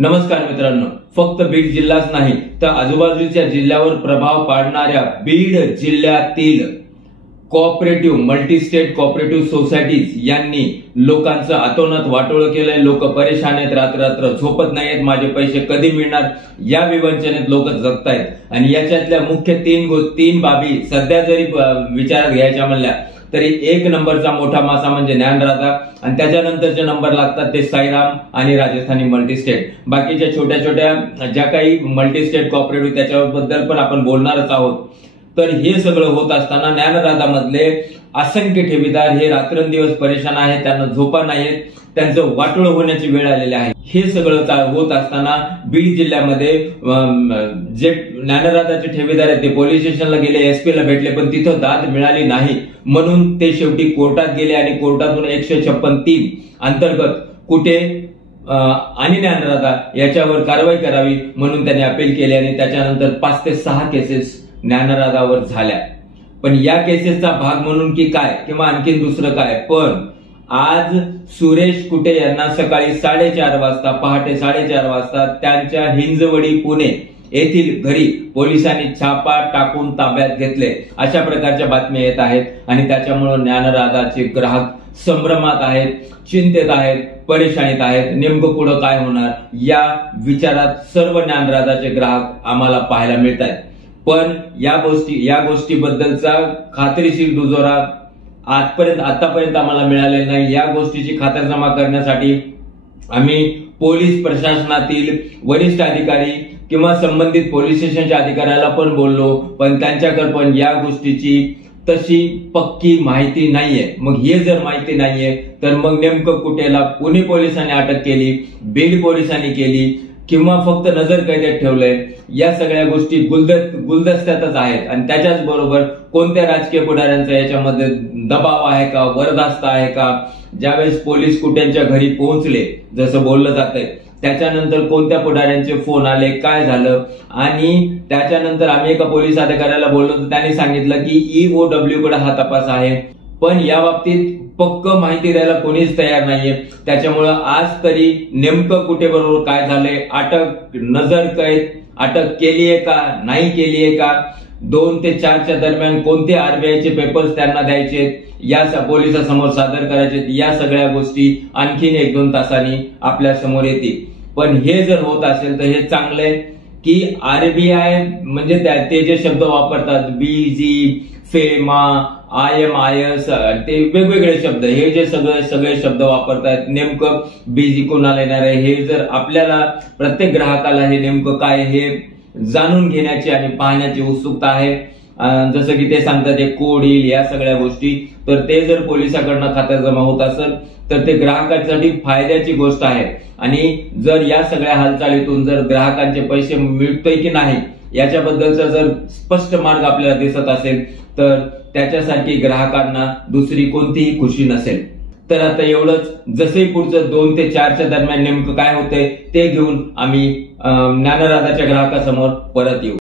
नमस्कार मित्रांनो, फक्त बीड जिल्हाच नाही तर आजूबाजूच्या जिल्ह्यावर प्रभाव पाडणाऱ्या बीड जिल्ह्यातील cooperative multi state cooperative societies यांनी लोकांचं अतोनात वाटोळं केलंय। लोक परेशान आहेत, रात्र झोपत नाहीत, माझे पैसे कधी मिळणार या विवंचनेत लोक जगतायत। आणि याच्यातल्या मुख्य तीन बाबी सध्या जरी विचारात घ्यायच्या म्हणल्या तरी एक नंबरचा मोठा मासा म्हणजे ज्ञानराधा आणि त्याच्यानंतरचे नंबर लागतात ते साईराम आणि राजस्थानी मल्टी स्टेट। बाकीच्या छोट्या छोट्या ज्या काही मल्टी स्टेट कोऑपरेटिव्ह त्याच्याबद्दल पण आपण बोलणारच आहोत। तर हे सगळं होत असताना ज्ञानराधा मधले असंख्य ठेवीदार हे रात्रंदिवस परेशान आहेत, त्यांना झोपा नाहीत, त्यांचं वाटोळ होण्याची वेळ आलेली आहे। हे सगळं होत असताना बीड जिल्ह्यामध्ये जे ज्ञानराधाचे ठेवीदार आहेत ते पोलीस स्टेशनला गेले, एसपी ला भेटले, पण तिथं दाद मिळाली नाही म्हणून ते शेवटी कोर्टात गेले आणि कोर्टातून 156(3) अंतर्गत कुठे आणि ज्ञानराधा याच्यावर कारवाई करावी म्हणून त्यांनी अपील केले आणि त्याच्यानंतर 5 ते 6 केसेस ज्ञानराधावर झाल्या। पण या केसेसचा भाग म्हणून की काय किंवा आणखी दुसरं काय, पण आज सुरेश कुटे यांना सकाळी 4:30 वाजता, पहाटे 4:30 वाजता त्यांच्या हिंजवडी पुणे येथील घरी पोलिसांनी छापा टाकून ताब्यात घेतले, अशा प्रकारच्या बातम्या येत आहेत। आणि त्याच्यामुळे ज्ञानराधाचे ग्राहक संभ्रमात आहेत, चिंतेत आहेत, परेशानीत आहेत। नेमकं पुढे काय होणार या विचारात सर्व ज्ञानराधाचे ग्राहक आम्हाला पाहायला मिळत आहेत। पण या गोष्टीबद्दलचा खात्रीशीर दुजोरा आतापर्यंत आम्हाला मिळालेला नाही। या गोष्टीची खातरजमा करण्यासाठी आम्ही पोलीस प्रशासनातील वरिष्ठ अधिकारी किंवा संबंधित पोलीस स्टेशनच्या अधिकाऱ्याला पण बोललो, पण त्यांच्याकडे पण या गोष्टीची तशी पक्की माहिती नाहीये। मग हे जर माहिती नाहीये तर मग नेमकं कुटेला पुणे पोलिसांनी अटक केली, बीड पोलिसांनी केली किंवा फक्त नजर कैदेत ठेवलंय, या सगळ्या गोष्टी गुलदस्त्यातच आहेत। आणि त्याच्याच बरोबर कोणत्या राजकीय पुढाऱ्यांचा याच्यामध्ये दबाव आहे का, वरदास्त आहे का? ज्यावेळेस पोलीस कुट्यांच्या घरी पोहोचले, जसं बोललं जातंय, त्याच्यानंतर कोणत्या पुढाऱ्यांचे फोन आले, काय झालं, आणि त्याच्यानंतर आम्ही एका पोलीस अधिकाऱ्याला बोललो तर त्यांनी सांगितलं की EOW कडे हा तपास आहे, पण या बाबतीत पक्क माहिती द्यायला कोणीच तयार नाहीये। त्याच्यामुळं आज तरी नेमकं कुठे बरोबर काय झालंय, अटक नजर कैद अटक केलीये का नाही केलीये का, 2 ते 4च्या दरम्यान कोणते RBIचे पेपर्स त्यांना द्यायचे, या पोलिसांसमोर सादर करायचे, या सगळ्या गोष्टी आणखीन 1-2 तासांनी आपल्या समोर येतील। पण हे जर होत असेल तर हे चांगलंय की RBI म्हणजे ते जे शब्द वापरतात BG, फेमा, IMIS, ते वेगवेगळे शब्द, हे जे सगळे शब्द वापरतात, नेमकं BG कोणाला येणार आहे हे जर आपल्याला प्रत्येक ग्राहकाला हे नेमकं काय हे जाणून घेण्याची आणि पाहण्याची उत्सुकता आहे। जसं की ते सांगतात एक कोड येईल, या सगळ्या गोष्टी, तर ते जर पोलिसांकडनं खातरजमा होत असेल तर ते ग्राहकांसाठी फायद्याची गोष्ट आहे। आणि जर या सगळ्या हालचालीतून जर ग्राहकांचे पैसे मिळतोय की नाही याच्याबद्दलचा जर स्पष्ट मार्ग आपल्याला दिसत असेल तर त्याच्यासाठी ग्राहकांना दुसरी कोणतीही खुशी नसेल। तर आता एवढंच, जसे पुढचं 2 ते 4च्या दरम्यान नेमकं काय होतंय ते घेऊन आम्ही ज्ञानराधाच्या ग्राहकासमोर परत येऊ।